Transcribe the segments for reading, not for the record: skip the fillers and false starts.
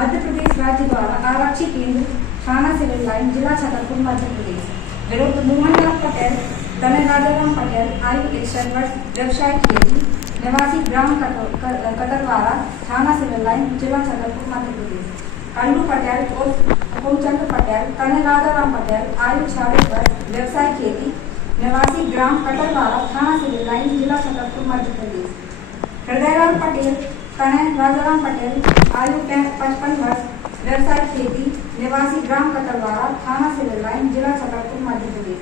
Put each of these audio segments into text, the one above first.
मध्य प्रदेश राज्य द्वारा आरक्षी केंद्र थाना सिविल लाइन जिला छतरपुर मध्य प्रदेश विरुद्ध मोहनलाल पटेल तनय राजाराम पटेल आयु 61 वर्ष व्यवसाय खेती निवासी ग्राम कतरवारा थाना सिविल लाइन जिला छतरपुर मध्य प्रदेश कल्लू पटेल उर्फ हुकुमचंद पटेल तनय राजाराम पटेल आयु 46 वर्ष व्यवसाय खेती निवासी ग्राम कतरवारा थाना सिविल लाइन जिला छतरपुर मध्य प्रदेश हृदयलाल पटेल तनय राजाराम पटेल आयु 55 वर्ष व्यवसाय खेती निवासी ग्राम कतरवारा थाना सिविल लाइन जिला छतरपुर मध्य प्रदेश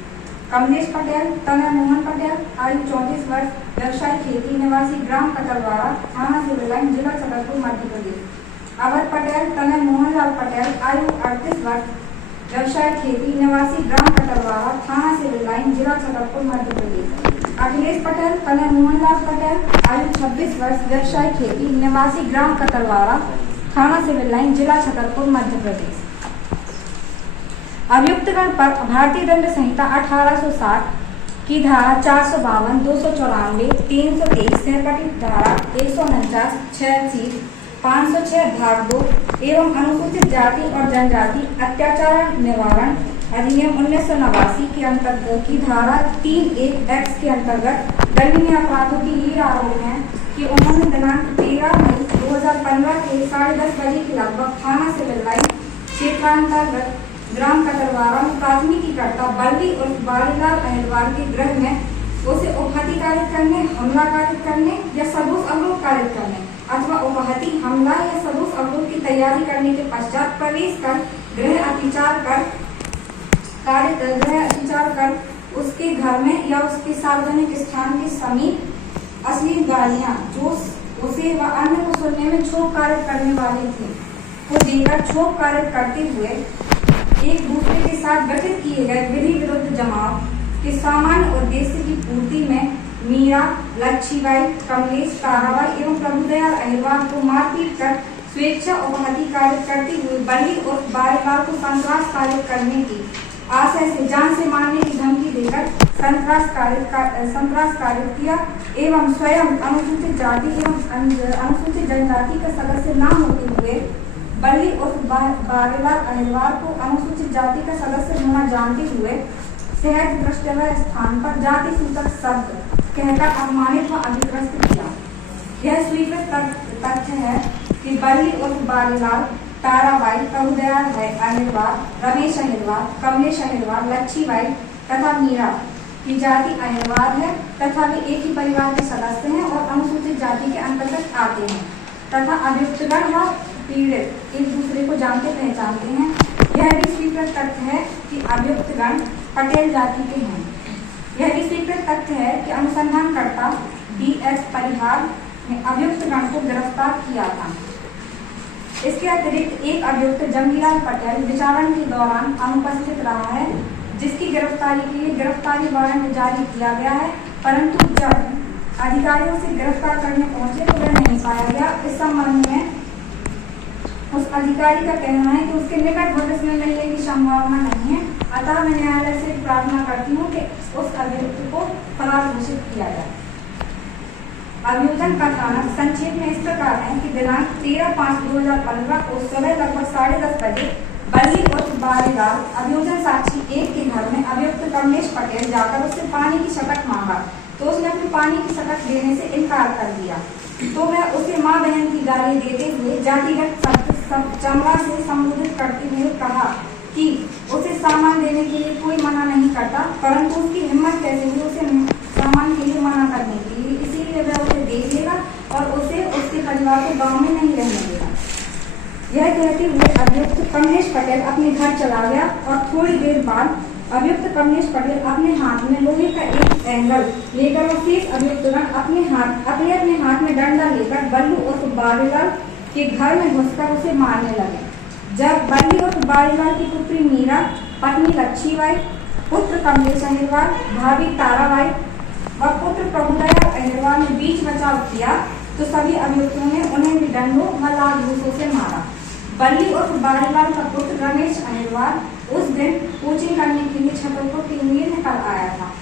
कमलेश पटेल तनय मोहन पटेल आयु 34 वर्ष व्यवसाय खेती निवासी ग्राम कतरवारा थाना सिविल लाइन जिला छतरपुर मध्य प्रदेश अवध पटेल तनय मोहनलाल पटेल आयु 38 वर्ष व्यवसाय खेती निवासी ग्राम कतरवारा थाना सिविल लाइन जिला छतरपुर मध्य प्रदेश अखिलेश पटेल तनय मोहनलाल पटेल आयु 26 वर्ष व्यवसाय खेती निवासी ग्राम कतरवारा थाना सिविल लाइन जिला छतरपुर मध्य प्रदेश अभियुक्तगण पर भारतीय दंड संहिता 1860 की धारा 452, 294, 323 से कथित धारा 149, 86, 506 भाग 2 एवं अनुसूचित जाति और जनजाति अत्याचार निवारण अधिनियम 1989 के अंतर्गत की धारा 31 एक्स के अंतर्गत दंडनीय अपराधों की ये आरोप है कि उन्होंने दिनांक 13 मई 2015 के 10:30 बजे के लगभग थाना सिविल लाइन क्षेत्रांतर्गत ग्राम कतरवारा में प्राथमिकीकर्ता बल्ली और बालीलाल अहिरवार के गृह में उसे उपहति कारित करने, हमला कारित करने या सदोष अवरोध कारित करने अथवा उपहति हमला या सदोष अवरोध की तैयारी करने के पश्चात प्रवेश कर गृह अतिचार कर उसके घर में या उसके सार्वजनिक स्थान के समीप अश्लील गालियां जो उसे व अन्य को सुनने में क्षोभ कारित करने वाले थे को देकर क्षोभ कारित करते हुए एक दूसरे के साथ गठित किए गए विधि विरुद्ध जमाव के सामान्य उद्देश्य की पूर्ति में मीरा, लच्छीबाई, कमलेश, ताराबाई एवं प्रभुदयाल अहिरवार को मारपीट कर स्वेच्छा उपहति कारित करते हुए बल्ली और बारीलाल को संत्रास कारित करने की आशय से जान से मारने की धमकी देकर संत्रास कारित किया एवं स्वयं अनुसूचित जाति एवं अनुसूचित जनजाति का सदस्य न होते हुए बल्ली और बारीलाल अहिरवार को अनुसूचित जाति का सदस्य होना जानते हुए सहज दृष्टव्य स्थान पर जाति सूचक शब्द कहकर अपमानित व अधिग्रस्त किया। यह स्वीकृत तथ्य है कि बल्ली और बारीलाल, ताराबाई, प्रभुदयाल अहिरवार, रमेश अहिरवार, कमलेश अहिरवार, लच्छीबाई तथा मीरा की जाति अहिरवार है तथा वे एक ही परिवार के सदस्य हैं और अनुसूचित जाति के अंतर्गत आते हैं तथा अभियुक्तगण व पीड़ित एक दूसरे को जानते पहचानते हैं। यह भी स्वीकृत तथ्य है कि अभियुक्तगण पटेल जाति के हैं। यह भी स्वीकृत तथ्य है कि अनुसंधानकर्ता DS परिहार ने अभियुक्तगण को गिरफ्तार किया था। इसके अतिरिक्त एक अभियुक्त जंगीलाल पटेल विचारण के दौरान अनुपस्थित रहा है जिसकी गिरफ्तारी के लिए गिरफ्तारी वारंट जारी किया गया है, परंतु जब अधिकारियों से गिरफ्तार करने पहुंचे तो वह नहीं पाया गया। इस संबंध में उस अधिकारी का कहना है कि उसके निकट भविष्य में मिलने की संभावना नहीं है, अतः मैं न्यायालय से प्रार्थना करती हूँ कि उस अभियुक्त को फरार घोषित किया जाए। अभियोजन का कथन संक्षेप में इस प्रकार है कि दिनांक 13/5/2015 को सुबह लगभग 10:30 बजे बल्ली और बारीलाल अभियोजन साक्षी 1 के घर में अभियुक्त कमलेश पटेल जाकर उससे पानी की शपथ मांगा तो उसने अपनी पानी की शपथ देने से इनकार कर दिया तो वह उसे माँ बहन की गाली देते हुए जातिगत चमड़ा से संबोधित करते हुए कहा कि उसे सामान देने के लिए कोई मना नहीं करता, परंतु उसकी हिम्मत कैसे हुई उसे सामान के लिए मना करने के लिए, इसीलिए वह उसे दे देगा और उसे उसके परिवार को गांव में नहीं रहने देगा। यह कहते हुए अभियुक्त कमलेश पटेल अपने घर चला गया और थोड़ी देर बाद अभियुक्त कमलेश पटेल अपने हाथ में लोहे का एक एंगल लेकर और शेष अभियुक्तगण अपने हाथ में डंडा लेकर बल्लू और बारीलाल के घर में घुसकर उसे मारने लगे। जब बल्ली और बारीलाल की पुत्री मीरा, पत्नी लच्छीबाई, पुत्र कमलेश अहिरवार, भाभी ताराबाई व पुत्र प्रभुदयाल अहिरवार ने बीच बचाव किया तो सभी अभियुक्तों ने उन्हें भी डंडों व लाल घूसों से मारा। बल्ली और बारीलाल का पुत्र रमेश अहिरवार उस दिन कोचिंग करने के लिए छतरपुर के लिए निकल आया था।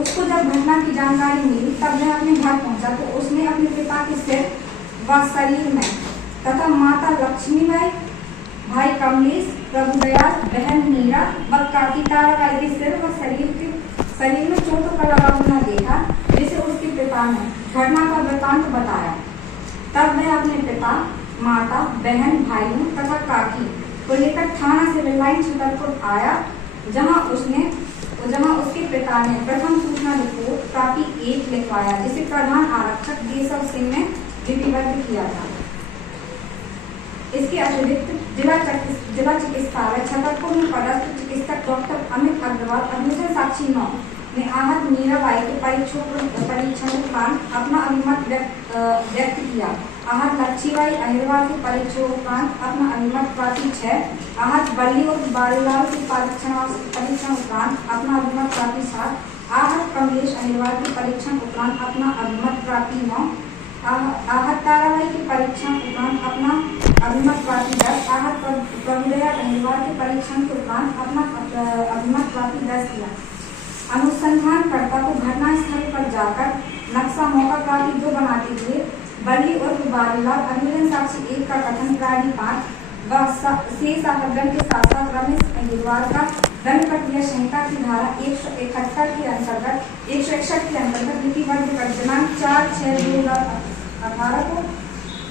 उसको जब घटना की जानकारी मिली तब वह अपने घर पहुंचा तो उसने अपने पिता के सिर व शरीर में तथा माता लक्ष्मीबाई भाई कमलेश, प्रभुदयाल, बहन मीरा व काकी ताराबाई के सिर व शरीर में चोटों का लगा होना देखा, जिसे उसके पिता ने घटना का वृतांत बताया। तब वह अपने पिता, माता, बहन, भाइयों तथा काकी को लेकर थाना सिविल लाइन छतरपुर आया, जहां उसके पिता ने प्रथम सूचना रिपोर्ट कापी 1 लिखवाया, जिसे प्रधान आरक्षक केशव सिंह ने लिपिबद्ध किया था। इसके अतिरिक्त जिला चिकित्सालय छतरपुर में पदस्थ चिकित्सक डॉक्टर अमित अग्रवाल अनुसार साक्षी 9 ने आहत मीराबाई के परीक्षण उपरांत अपना अभिमत व्यक्त किया। आहत लक्ष्मीबाई अहिरवाल के परीक्षण उपरांत अपना अभिमत प्राप्ति 6, आहत बल्ली और बालीलाल के परीक्षण उपरांत अपना अभिमत प्राप्ति 7, आहत कमलेश अहिरवाल के परीक्षण उपरांत अपना अभिमत प्राप्ति 9, आहत ताराबाई के परीक्षण उपरांत अपना अभिमत प्राप्ति 10, आहत प्रभुदयाल अहिरवाल के परीक्षण के उपरांत अपना अभिमत प्राप्ति 10 किया। अनुसंधानकर्ता को घटना स्थल पर जाकर नक्शा मौका प्राप्ति 2 बनाते हुए बल्ली और बालीलाल अभियोजन साक्षी 1 का कथन प्राणी 5 व शेष आहतगण के साथ साथ रमेश अहिरवाल का दंड प्रक्रिया संहिता की धारा 161 के अंतर्गत लिपिबद्ध कर दिनांक 4/6/2018 को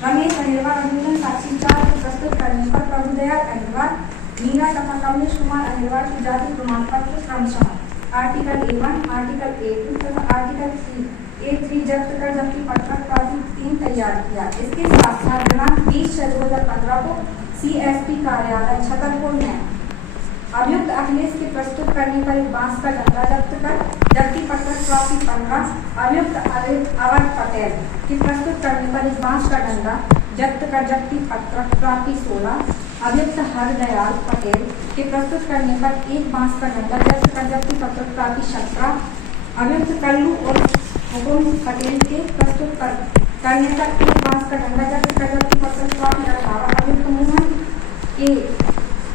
रमेश अहिरवाल अभियोजन साक्षी 4 को प्रस्तुत करने पर प्रभुदयाल अहिरवाल, मीरा तथा कमलेश कुमार अहिरवाल की जाति प्रमाण पत्र क्रमशः आर्टिकल A1, आर्टिकल A2 तथा आर्टिकल A3 जब्त कर जब्ती पत्रक प्राप्ति 3 तैयार किया। इसके साथ साथ दिनांक 20/6/2015 को CSP कार्यालय छतरपुर में अभियुक्त अखिलेश के प्रस्तुत करने पर एक बांस का डंडा जब्त कर जब्ती पत्रक प्राप्ति 15, अभियुक्त अवध पटेल के प्रस्तुत करने पर एक बांस का डंडा जब्त कर जब्ती पत्रक प्राप्ति 16, अभियुक्त हरदयाल पटेल के प्रस्तुत करने पर एक बांस का डंडा जब्त कर जब्ती पत्रक प्राप्ति 17, अभियुक्त कल्लू और हुकुम पटेल के प्रस्तुत करने पर एक बांस का डंडा जब्त कर जब्ती पत्रक प्राप्ति 18, अभियुक्त मोहन के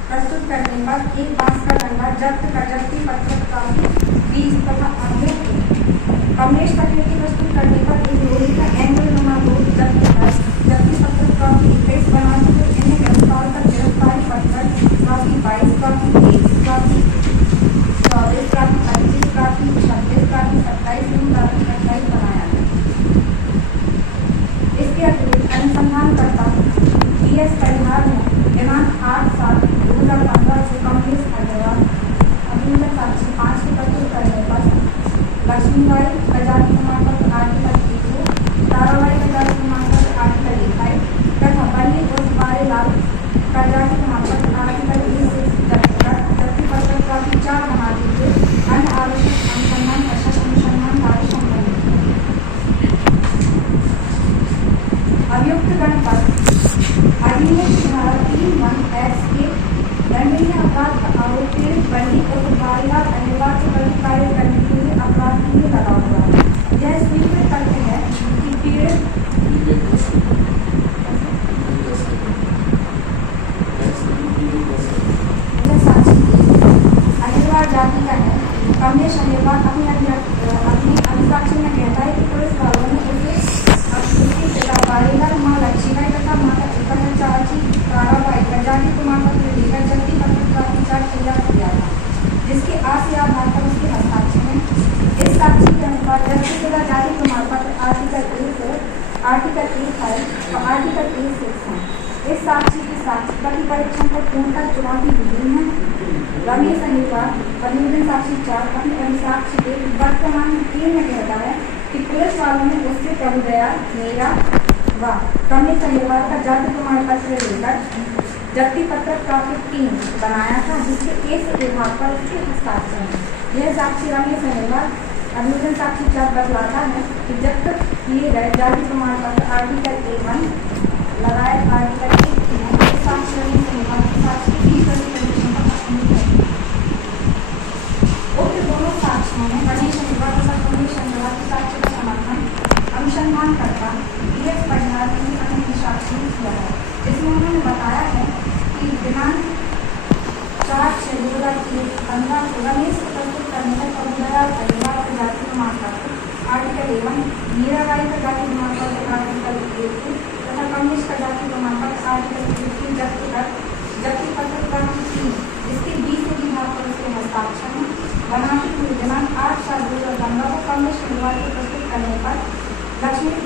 प्रस्तुत करने पर एक बांस का डंडा जब्त कर जब्ती पत्रक प्राप्ति 20 तथा अभियुक्त कमलेश पटेल के प्रस्तुत करने पर एक लोहे का एंगल नुमा रोड जब्त कर जब्ती पत्रक प्राप्ति 21 बनाते हुए इन्हें गिरफ्तार कर गिरफ्तारी पत्रक प्राप्ति 22, प्राप्ति 23, प्राप्ति 24, प्राप्ति 25, प्राप्ति 26, प्राप्ति 27 एवं प्राप्ति 28 बनाया। इसके अतिरिक्त अनुसंधानकर्ता DS परिहार ने दिनांक 8/7/2015 को कमलेश अग्रवाल अभियोजन साक्षी 5 के प्रस्तुत करने पर लक्ष्मीबाई प्रजाति प्रमाण पत्र आर्टिकल 2, ताराबाई प्रजाति प्रमाण पत्र आर्टिकल 5 तथा बल्ली और बालीलाल प्रजाति प्रमाण पत्र आर्टिकल 6 जब्त कर जब्ती पत्रक प्राप्ति 4 बनाते हुए अन्य आवश्यक अनुसंधान कार्य संपन्न। अभियुक्तगण पर अधिनियम की धारा 3(1)(x) के दंडनीय अपराध का आरोप पीड़ित बल्ली और बालीलाल अहिरवाल से गलत कार्य करने के लिए अपराध के लिए लगा हुआ है। यह स्वीकृत करते हैं कि पीड़ित अहिरवाल जाति का है। कमलेश अहिरवाल अपने अभिसाक्षी में कहता है कि पुलिस वालों ने उसके पिता बालीलाल, माँ लक्ष्मीबाई तथा माता चाची ताराबाई प्रजाति प्रमाण पत्र लेकर जब्ती पत्रक प्राप्ति 4 तैयार किया था, जिसके आशय आधार पर उसके हस्ताक्षर में इस साक्षी के अनुसार जब्तीशुदा जाति प्रमाण पत्र आर्टिकल A4, आर्टिकल A5 और आर्टिकल A6 है। इस साक्षी के साक्षी प्रति परीक्षण पर पूर्णतः चुनौती दी है। रमेश अहिरवाल अभियोजन साक्षी 4 अपने अभिसाक्षी के वर्तमान में 3 में कहता है कि पुलिस वालों ने उससे प्रभुदयाल, मीरा व कमलेश अहिरवाल का जाति प्रमाण पत्र लेकर जब्ती पत्रक प्राप्ति 3 बनाया था, जिसके एक विभाग पर उसके हस्ताक्षर है। यह साक्षी रमेश अहिरवाल अभियोजन साक्षी 4 बतलाता है कि जब्त किए गए जाति प्रमाण पत्र आर्टिकल A1 लगाए आर्टिकल 1 में साक्षी रमेश अहिरवाल के साक्षी की कंडीशन पर उक्त दोनों साक्षियों ने रमेश अहिरवाल तथा कमलेश अहिरवाल के साक्ष्य का समर्थन अनुसंधानकर्ता DS परिहार ने अपने साक्षी में किया है, जिसमें उन्होंने बताया है कि दिनांक 4/6/2015 को रमेश को प्रस्तुत करने पर प्रभुदयाल अहिरवाल का जाति प्रमाण पत्र आर्टिकल A1, मीराबाई का जाति प्रमाण पत्र आर्टिकल A2 तथा कमलेश का जाति प्रमाण पत्र आर्टिकल A3 जब्त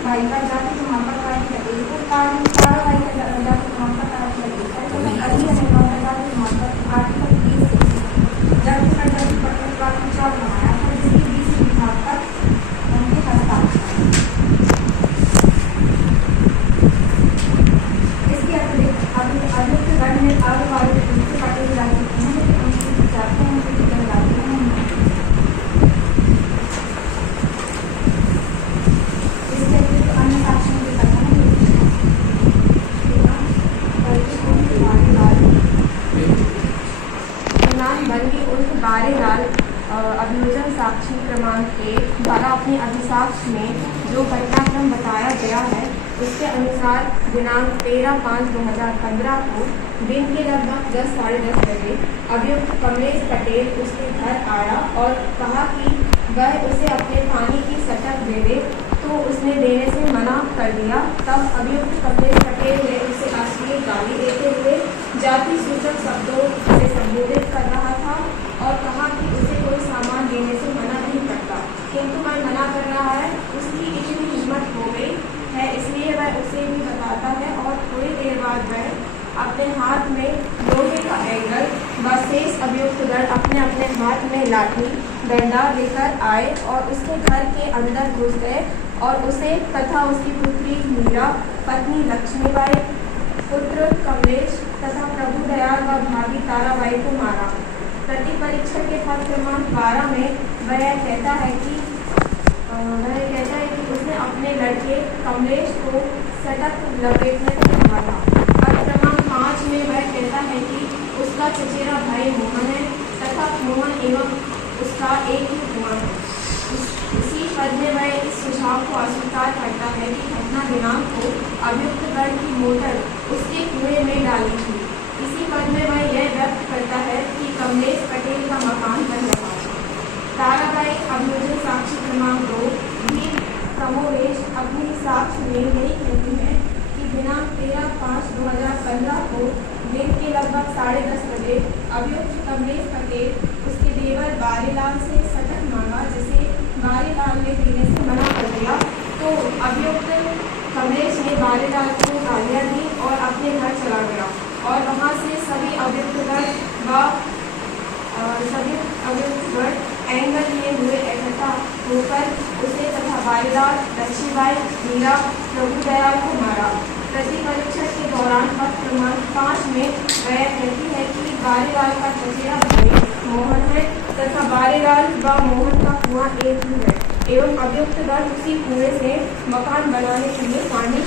भाई का जाति समाप्त कराती है एक को तारा भाई का जाति समाप्त कराती है अभी हमें जाति समाप्त आर्टिकल 20 जाति का जाति पटना विचार बनाया था जिसके 20 विभाग पर उनके हस्ताक्षर इसके अतिरिक्त गण में आगे वाले पटेल जाति उनकी जाति उनकी जनजाति है बारेलाल अभियोजन साक्षी क्रमांक 1 द्वारा अपने अधिसाक्ष्य में जो घटनाक्रम बताया गया है उसके अनुसार दिनांक 13/5/2015 को दिन के लगभग 10-10:30 बजे अभियुक्त कमलेश पटेल उसके घर आया और कहा कि वह उसे अपने पानी की सटक दे दे तो उसने देने से मना कर दिया। तब अभियुक्त कमलेश पटेल ने उसे अश्लील गाली देते हुए जाति सूचक शब्दों से संबोधित कर रहा था और कहा कि उसे कोई सामान देने से मना नहीं करता किंतु वह मना कर रहा है। उसकी इतनी हिम्मत हो गई है इसलिए वह उसे भी बताता है और थोड़ी देर बाद वह अपने हाथ में लोहे का एंगल व शेष अभियुक्त गण अपने अपने हाथ में लाठी डंडा लेकर आए और उसके घर के अंदर घुस गए और उसे तथा उसकी पुत्री मीरा, पत्नी लक्ष्मीबाई, पुत्र कमलेश तथा प्रभु दयाल व भाभी ताराबाई को मारा। प्रति परीक्षण के पद क्रमांक 12 में वह कहता है कि उसने अपने लड़के कमलेश को सटक लपेटने को कहा था। पद क्रमांक 5 में वह कहता है कि उसका चचेरा भाई मोहन है तथा मोहन एवं उसका एक ही कुआं है। इसी पद में वह इस सुझाव को अस्वीकार करता है कि घटना दिनांक को अभियुक्त गण की मोटर उसके कुएं में डाली थी। इसी पद में वह यह व्यक्त करता है कि कमलेश पटेल का मकान बन रहा है। ताराबाई अभियोजन साक्षी क्रमांक 2 भी कमोवेश अपनी साक्ष्य में यही कहती है कि दिनांक 13/5/2015 को दिन के लगभग 10:30 बजे अभियुक्त कमलेश पटेल उसके देवर बारेलाल से सटक मांगा जिसे बारेलाल ने देने से मना कर दिया। तो अभियुक्त कमलेश ने बारेलाल को गालियाँ दी और अपने घर चला गया और वहाँ से सभी अभियुक्तगण व एंगल लिए हुए इकट्ठा होकर उसे तथा बारेलाल, लक्ष्मीबाई, मीरा, प्रभु दयाल को मारा। प्रति परीक्षण के दौरान पद क्रमांक 5 में वह कहती है कि बारेलाल का चचेरा भाई मोहन है तथा बारेलाल व मोहन का कुआं एक ही है एवं अभियुक्तगण उसी कुएं से मकान बनाने के लिए पानी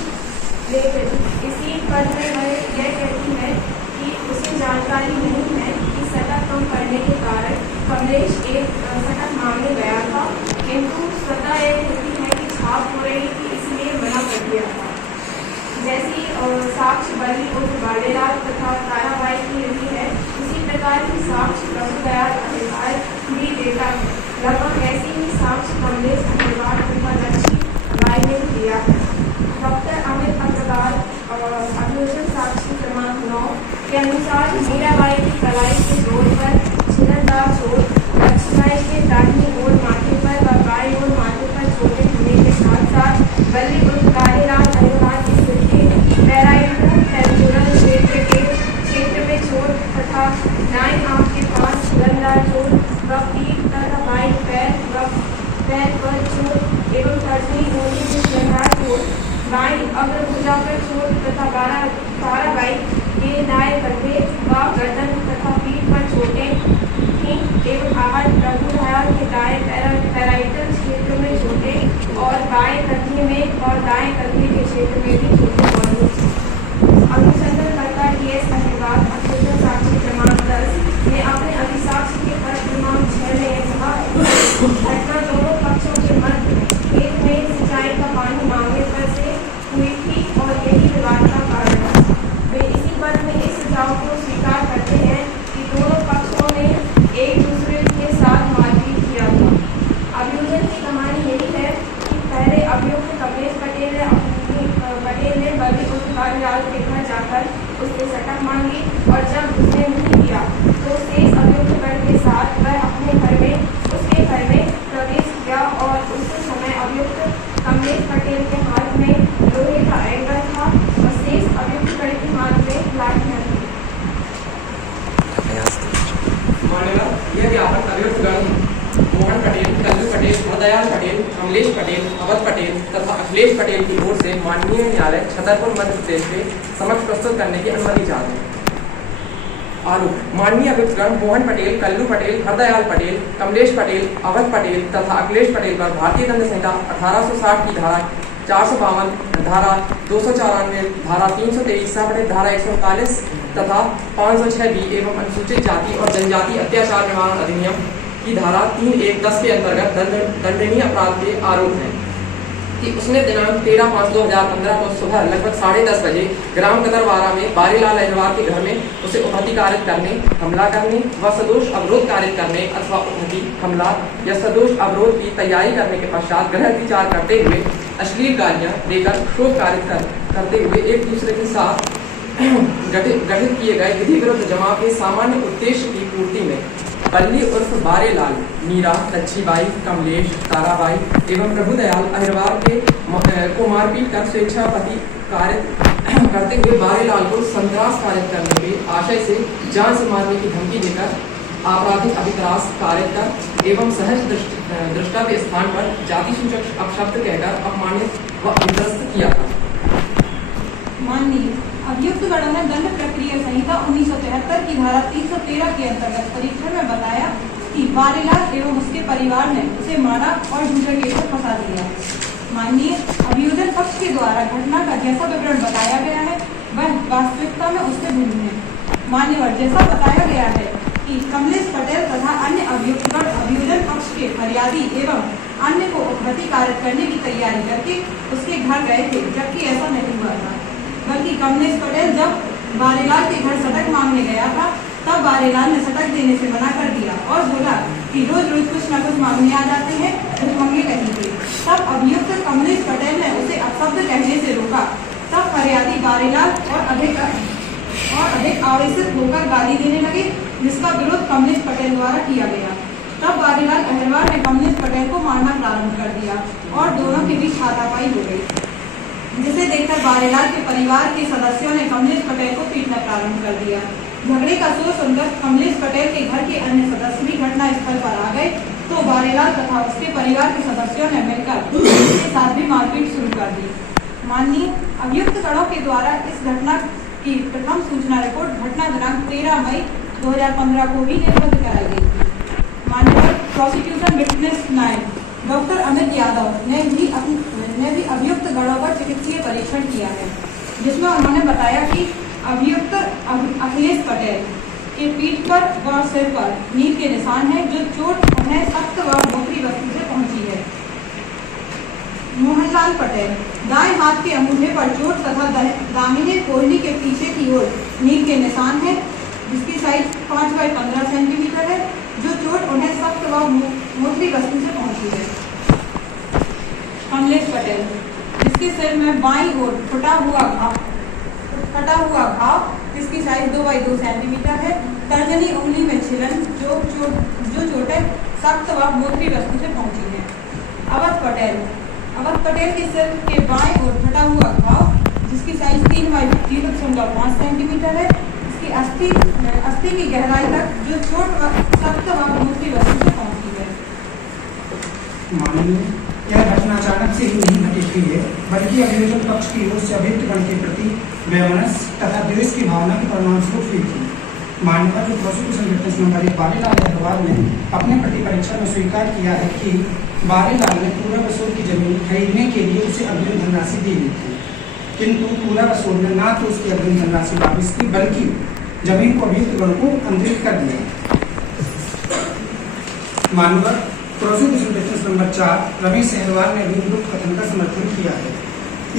लेते थे। इसी पद में वह यह कहती है कि उसे जानकारी नहीं है कि सटक कम करने के कारण कमलेश एक सटक मांगने गया था किंतु स्वतः यह कहती है कि छाप हो रही थी इसलिए मना कर दिया था। जैसी साक्ष्य बली उर्फ बारेलाल तथा ताराबाई की रही है उसी प्रकार की साक्ष्य प्रभु दयाल अधिकार भी देता है। लगभग ऐसी ही साक्ष्य कमलेश अग्रवाल तथा लक्ष्मीबाई ने दिया है। डॉक्टर अमित अग्रवाल अभियोजन साक्षी क्रमांक 9 के अनुसार मीराबाई की कलाई के जोड़ पर छिलनदार चोट, लक्ष्मीबाई के दाहिनी ओर माथे पर व बाईं ओर माथे पर चोटें होने के साथ साथ बल्ली उर्फ बारेलाल अग्रवाल की सिर के पैराइटोटेंचुरल क्षेत्र में चोट तथा दाईं आंख के पास छिलनदार चोट व पीठ तथा बाईं पैर पर चोट एवं तर्जनी होने से छिलनदार चोट, बाईं अग्रभुजा पर चोट तथा ताराबाई के दाएं कंधे व गर्दन तथा पीठ पर चोटें थीं एवं आहार प्रभु दयाल के दाएं पैराइटल क्षेत्र में चोटें और बाएं कंधे में और दाएं कंधे के क्षेत्र में भी चोटें मौजूद थीं। अनुसंधानकर्ता टीएस अग्रवाल अभियोजन साक्षी क्रमांक 10 ने अपने अधिसाक्ष्य के पद क्रमांक 6 में यह कहा घटना दोनों पक्षों के मध्य खेत में सिंचाई का पानी मांगने पर से हुई थी और यही विवाद का कारण है। वे इसी पद में इस सुझाव को स्वीकार करते हैं कि दोनों पक्षों ने एक दूसरे के साथ मारपीट किया था। अभियोजन की कहानी यही है कि पहले अभियुक्त कमलेश पटेल ने बल्ली उर्फ बारेलाल के घर जाकर उससे सटक मांगी और जब उसने नहीं दिया तो शेष अभियुक्त गण के साथ वह अपने घर में उसके घर में प्रवेश किया और उस समय अभियुक्त कमलेश पटेल के हाथ अखिलेश पटेल की ओर से माननीय न्यायालय छतरपुर मध्य प्रदेश के समक्ष प्रस्तुत करने की अनुमति चाहते हैं। आरोप: माननीय अभियुक्तगण मोहन पटेल, कल्लू पटेल, हरदयाल पटेल, कमलेश पटेल, अवध पटेल तथा अखिलेश पटेल पर भारतीय दंड संहिता 1860 की धारा 452, धारा 294, धारा 323, धारा 139 तथा 506B एवं अनुसूचित जाति और जनजाति अत्याचार निवारण अधिनियम की धारा 3110 के अंतर्गत दंडनीय अपराध के आरोप हैं कि उसने दिनांक 13/5/2015 को सुबह लगभग 10:30 बजे ग्राम कदरवारा में बारीलाल अहिरवार के घर में उसे उपहति कारित करने, हमला करने व सदोष अवरोध कारित करने अथवा उपहति, हमला या सदोष अवरोध की तैयारी करने के पश्चात गृह विचार करते हुए अश्लील गालियां देकर क्षोभ कारित करते हुए एक दूसरे के साथ गठित किए गए विधि विरुद्ध जमाव के सामान्य उद्देश्य की पूर्ति में बल्ली उर्फ बारेलाल, मीरा, लच्छीबाई, कमलेश, ताराबाई एवं प्रभुदयाल अहिरवार को मारपीट कर स्वेच्छापति कारित करते हुए बारेलाल को संत्रास कारित करने के आशय से जान से मारने की धमकी देकर आपराधिक अभित्रास कारित कर एवं सहज दृष्टा के स्थान पर जाति सूचक अपशब्द कहकर अपमानित व विध्वस्त किया था। माननीय अभियुक्त गणों ने दंड प्रक्रिया संहिता 1973 की धारा 313 के अंतर्गत परीक्षण में बताया कि बारेलाल एवं उसके परिवार ने उसे मारा और झूठे केस में फंसा दिया। माननीय अभियोजन पक्ष के द्वारा घटना का जैसा विवरण बताया गया है वह वास्तविकता में उससे भिन्न है। मान्यवर, जैसा बताया गया है कि कमलेश पटेल तथा अन्य अभियुक्तगण अभियोजन पक्ष के फरियादी एवं अन्य को उपहति कारित करने की तैयारी करके उसके घर गए थे, जबकि ऐसा नहीं हुआ था, बल्कि कमलेश पटेल जब बारेलाल के घर सटक मांगने गया था तब बारेलाल ने सटक देने से मना कर दिया और बोला कि रोज रोज कुछ न कुछ मांगने आ जाते हैं, भिखमंगे कहेंगे। तब अभियुक्त कमलेश पटेल ने उसे अपशब्द कहने से रोका। तब फरियादी बारेलाल और अधिक आवेशित होकर गाली देने लगे, जिसका विरोध कमलेश पटेल द्वारा किया गया। तब बारेलाल अहिरवार ने कमलेश पटेल को मारना प्रारंभ कर दिया और दोनों के बीच हाथापाई हो गई, जिसे देखकर बारेलाल के परिवार के सदस्यों ने कमलेश पटेल को पीटना प्रारंभ कर दिया। झगड़े का शोर सुनकर कमलेश पटेल के घर के अन्य सदस्य भी घटना स्थल पर आ गए, तो बारेलाल तथा उसके परिवार के सदस्यों ने मिलकर उसके साथ भी मारपीट शुरू कर दी। माननीय अभियुक्त गणों के द्वारा इस घटना की प्रथम सूचना रिपोर्ट घटना दिनांक 13 मई 2015 को भी निर्बद्ध कराई गई। माननीय prosecution witness 9 doctor Amit Yadav ने भी अभियुक्त गणों पर चिकित्सीय परीक्षण किया है, जिसमें उन्होंने बताया कि अभियुक्त अखिलेश पटेल के पीठ पर व सिर पर नील के निशान हैं, जो चोट उन्हें सख्त व मोटी वस्तु से पहुंची है। मोहनलाल पटेल दाएं हाथ के अंगूठे पर चोट तथा दाहिने कोहनी के पीछे की ओर नील के निशान है, जिसकी साइज 5x15 सेंटीमीटर है, जो चोट उन्हें सख्त व मोटी वस्तु से पहुंची है। कमलेश पटेल जिसके सिर में बाईं ओर फटा हुआ घाव जिसकी साइज 2x2 सेंटीमीटर है, तर्जनी उंगली में छिलन, जो चोटें सख्त व मोटी वस्तु से पहुंची है। अवध पटेल के सिर के बाएं ओर फटा हुआ घाव जिसकी साइज 3x0.5 सेंटीमीटर है, इसकी अस्थि की गहराई तक जो चोट सख्त व मोटी वस्तु से पहुंची है। माननीय, यह घटना अचानक से ही नहीं घटित हुई है, बल्कि अभियोजन पक्ष की ओर से अभियुक्तगण के प्रति वैमनस्य तथा द्वेष की भावना के परिणामस्वरूप हुई थी। मान्यवर जो prosecution witness number 1 Barelal Ahirwar ने अपने प्रति परीक्षण में स्वीकार किया है कि बारेलाल ने पूरा वसूल की जमीन खरीदने के लिए उसे अग्रिम धनराशि दी हुई थी, किंतु पूरा वसूल ने न तो उसकी अग्रिम धनराशि वापस की बल्कि जमीन को अभियुक्तगण को अंतरित कर दिया। मान्यवर prosecution witness number 4 Ramesh Ahirwar ने अभियुक्त कथन का समर्थन किया है।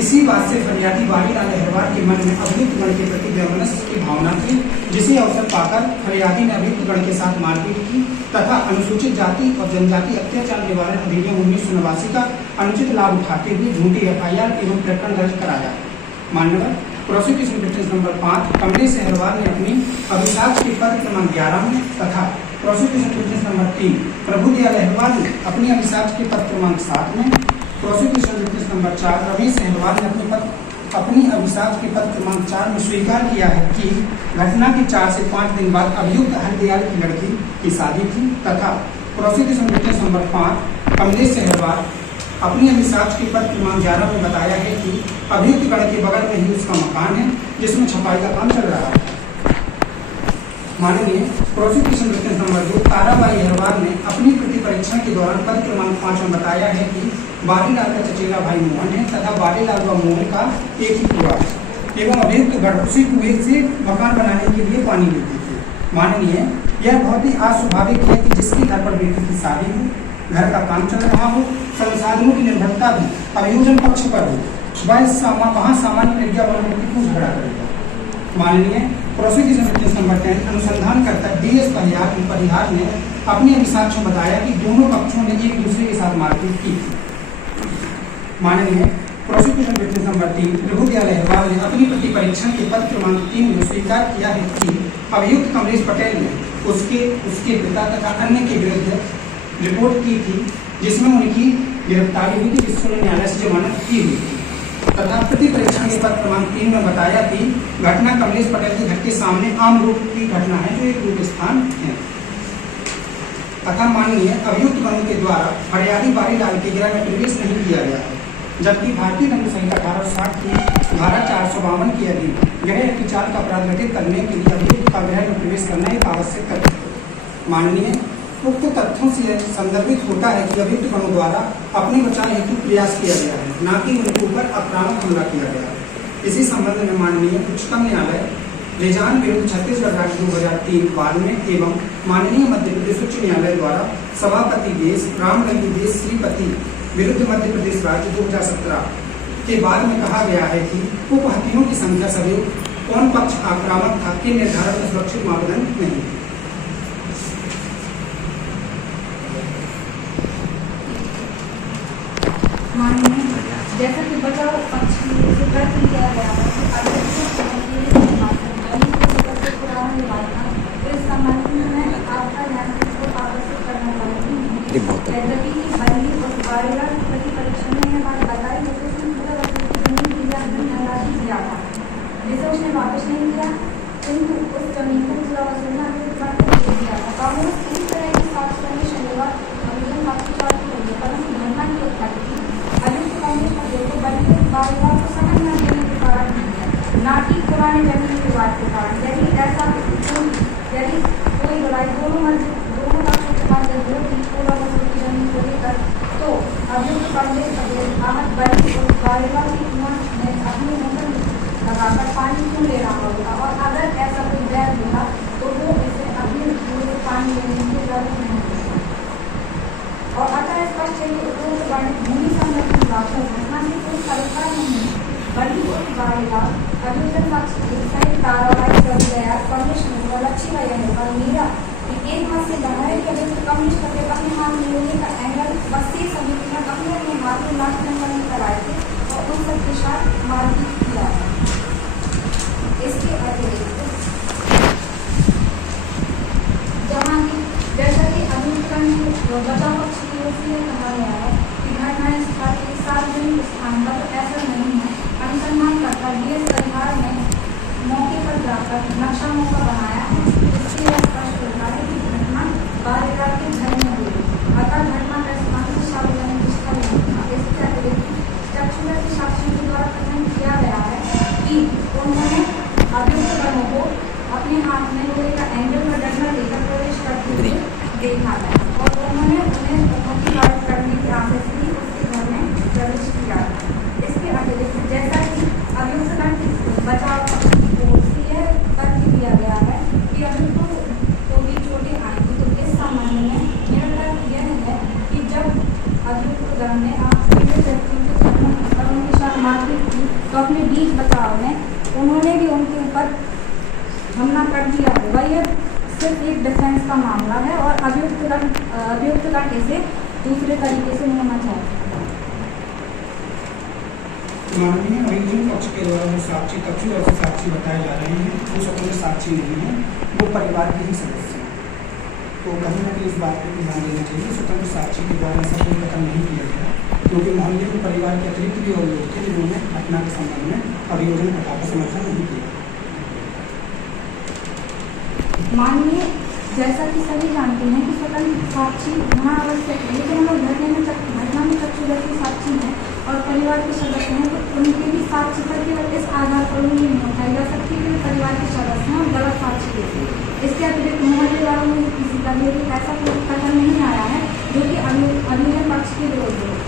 इसी बात से फरियादी बारेलाल अहिरवार के मन में अभियुक्तगण के प्रति वैमनस्य की भावना थी, जिसे अवसर पाकर फरियादी ने अभियुक्तगण के साथ मारपीट की तथा अनुसूचित जाति और जनजाति अत्याचार निवारण अधिनियम 1989 का अनुचित लाभ उठाते हुए झूठी FIR एवं प्रकरण दर्ज कराया। मान्यवर prosecution witness number 5 Kamlesh Ahirwar ने अपनी अभिसाक्ष के पत्र क्रमांक 11 में तथा prosecution witness number 3 Prabhudayal Ahirwar ने अपनी अभिसाक्ष के पत्र क्रमांक 7 में, prosecution witness number 4 Ramesh Ahirwar ने अपनी अभिसाक्ष के पत्र क्रमांक 4 में स्वीकार किया है कि घटना के 4 से 5 दिन बाद अभियुक्त हरदयाल की लड़की की शादी थी तथा prosecution witness number 5 Kamlesh Ahirwar अपनी अभिसाक्ष के पत्र क्रमांक 11 में बताया है कि अभियुक्त गण के बगल में ही उसका मकान है जिसमें छपाई का काम चल रहा है। माननीय prosecution witness number 2 Tarabai Aharwal ने अपनी प्रति परीक्षण के दौरान पद क्रमांक 5 में बताया है कि बालीलाल का चचेरा भाई मोहन है तथा बालीलाल व मोहन का एक ही कुआं है एवं अभियुक्त गण उसी कुएं से मकान बनाने के लिए पानी लेते थे। माननीय यह बहुत ही अस्वाभाविक है कि जिसके घर पर बेटी की शादी हो, घर का काम चल रहा हो, संसाधनों की निर्भरता भी अभियोजन पक्ष पर हो, वहाँ सामान्य प्रज्ञा वाला व्यक्ति क्यों झगड़ा करेगा। माननीय प्रोसिक्यूशन विटनेस नंबर 10 अनुसंधानकर्ता DS परिहार ने अपने अभिसाक्ष्य में बताया कि दोनों पक्षों ने एक दूसरे के साथ मारपीट की थी। माननीय prosecution witness number 3 Prabhudayal Aharwal ने अपनी प्रति परीक्षण के पद क्रमांक 3 में स्वीकार किया है कि अभियुक्त कमलेश पटेल ने उसके पिता तथा अन्य के विरुद्ध रिपोर्ट की थी जिसमें उनकी गिरफ्तारी हुई थी, जिससे उन्होंने न्यायालय से जमानत की हुई थी तथा प्रति परीक्षण के पद क्रमांक 3 में बताया कि घटना कमलेश पटेल के घर के सामने आम रूप की घटना है जो एक रूप स्थान है तथा माननीय अभियुक्त गणों के द्वारा हरियाली बारीलाल के गृह में प्रवेश नहीं किया गया है, जबकि भारतीय दंड संहिता 1860 की धारा 452 के अधीन गृह अतिचार का अपराध घटित करने के लिए अभियुक्त का गृह में प्रवेश करना एक आवश्यक तथ्य है। माननीय उक्त तथ्यों से संदर्भित होता है कि अभियुक्त गणों द्वारा अपने बचाव हेतु प्रयास किया गया है, न कि उनके ऊपर आक्रामक हमला किया गया है। इसी संबंध में माननीय उच्चतम न्यायालय रेजान विरुद्ध छत्तीसगढ़ राज्य 2003 बालमेर एवं माननीय मध्य प्रदेश उच्च न्यायालय द्वारा सभापति देश रामलंगी देश श्रीपति विरुद्ध मध्य प्रदेश राज्य 2017 के बाद में कहा गया है कि उपहत्याओं की संख्या सदैव कौन पक्ष आक्रामक था के निर्धारण में सुरक्षित मापदंड नहीं। माननीय जैसा कि बचाव पक्ष की ओर से प्रश्न किया गया है कि तो इस संबंध में मैं आपका ध्यान को आकर्षित करना चाहूँगी। यद्यपि बंदी और बारीलाल प्रति परीक्षण में यह बात बताई है कि उसने पूरा वसूल की जमीन की धनराशि दिया था जिसे उसने वापस नहीं किया, किंतु उस जमीन को पूरा वसूलना दे दिया था। कांग्रेस इस तरह की साक्ष्य में शनिवार अभियोजन साक्षीचार की होगी, परंतु घटना की उत्पत्ति अभियुक्त कांग्रेस पटेल को बंदी बारीलाल को समझ न देने के कारण ना कि पुराने जमीन विवाद के कारण। यदि कोई लड़ाई दोनों पक्षों के पास होती पूरा वसूल की जमीन को लेकर तो अभियुक्त कांग्रेस पटेल आहत बंदी और बारीलाल की कुआं में अपनी मोटर लगाकर पानी क्यों ले रहा होगा, और अगर ऐसा कोई वैध होता तो वो इसे अपने कुएं से पानी लेने की जरूरत नहीं होती। और अतः स्पष्ट है कि उपरोक्त वर्णित भूमि संरक्षण लाभों घटना से कोई सरोकार नहीं है। बंदी और बारीलाल अभियोजन पक्ष की सहित कार्रवाई कर गया कमलेश और लक्ष्मीबाई अहरवाल मीरा एक मत से कहा है कि अभियुक्त कमलेश पटेल अपने हाथ में लोहे का एंगल बस्ती समिति में अपने हाथ में लाख नंबर में कराए थे और उन सबके साथ मारपीट किया था। इसके अतिरिक्त जहाँ की जैसा कि अभियुक्त बचाव पक्ष की ओर से कहा गया है कि घटना स्थल एक सार्वजनिक स्थान पर तो ऐसा नहीं है। अनुसंधानकर्ता DS परिहार ने मौके पर जाकर नक्शा मौका बनाया है, इससे यह स्पष्ट होता है कि घटना बारीलाल के घर में हुई, अतः घटना का स्थान सार्वजनिक स्थल नहीं था। इसके अतिरिक्त चक्षुदर्शी साक्षियों के द्वारा कथन किया गया है कि उन्होंने अभियुक्त गणों को अपने हाथ में लोहे का एंगल का डंडा लेकर प्रवेश करते हुए देखा है और उन्होंने उन्हें मोतिहारी करने के आदेश से ही उसके घर में प्रवेश किया। इसके अतिरिक्त जैसा कि अभियुक्त बचाव पक्ष की ओर से यह तथ्य दिया गया है कि अभियुक्तों को भी चोटें आई थी, तो इस संबंध में मेरा तर्क यह है कि जब अभियुक्त गण ने व्यक्तियों के घर में उनके साथ मारपीट की तो अपने बीच बचाव में उन्होंने भी उनके ऊपर हमला कर दिया है। वह यह सिर्फ एक डिफेंस का मामला है और अभियुक्त गण इसे दूसरे तरीके से होना चाहते हैं। माननीय अभियोजन पक्ष के द्वारा जो साक्षी चक्षुदर्शी साक्षी बताए जा रहे हैं वो स्वतंत्र साक्षी नहीं है, वो परिवार के ही सदस्य हैं। तो कहीं ना कहीं इस बात पर ध्यान देना चाहिए। स्वतंत्र साक्षी के द्वारा ऐसा कोई कथन नहीं किया गया, क्योंकि मोहल्ले में परिवार के अतिरिक्त भी और लोग थे जिन्होंने घटना के संबंध में अभियोजन कथा का समर्थन नहीं किया। माननीय जैसा कि सभी जानते हैं कि स्वतंत्र साक्षी वहाँ आवश्यक है, लेकिन हम लोग घटना घटना में चक्षुदर्शी साक्षी हैं और परिवार के सदस्य हैं, तो उनके भी साक्ष्य पर केवल इस आधार पर उन्हें नहीं उठाई जा सकती कि वे परिवार के सदस्य हैं और गलत साक्ष्य देते हैं। इसके अतिरिक्त मोहल्ले वालों में किसी का भी ऐसा कोई कथन नहीं आया है जो कि अभिनय पक्ष के विरोध हो।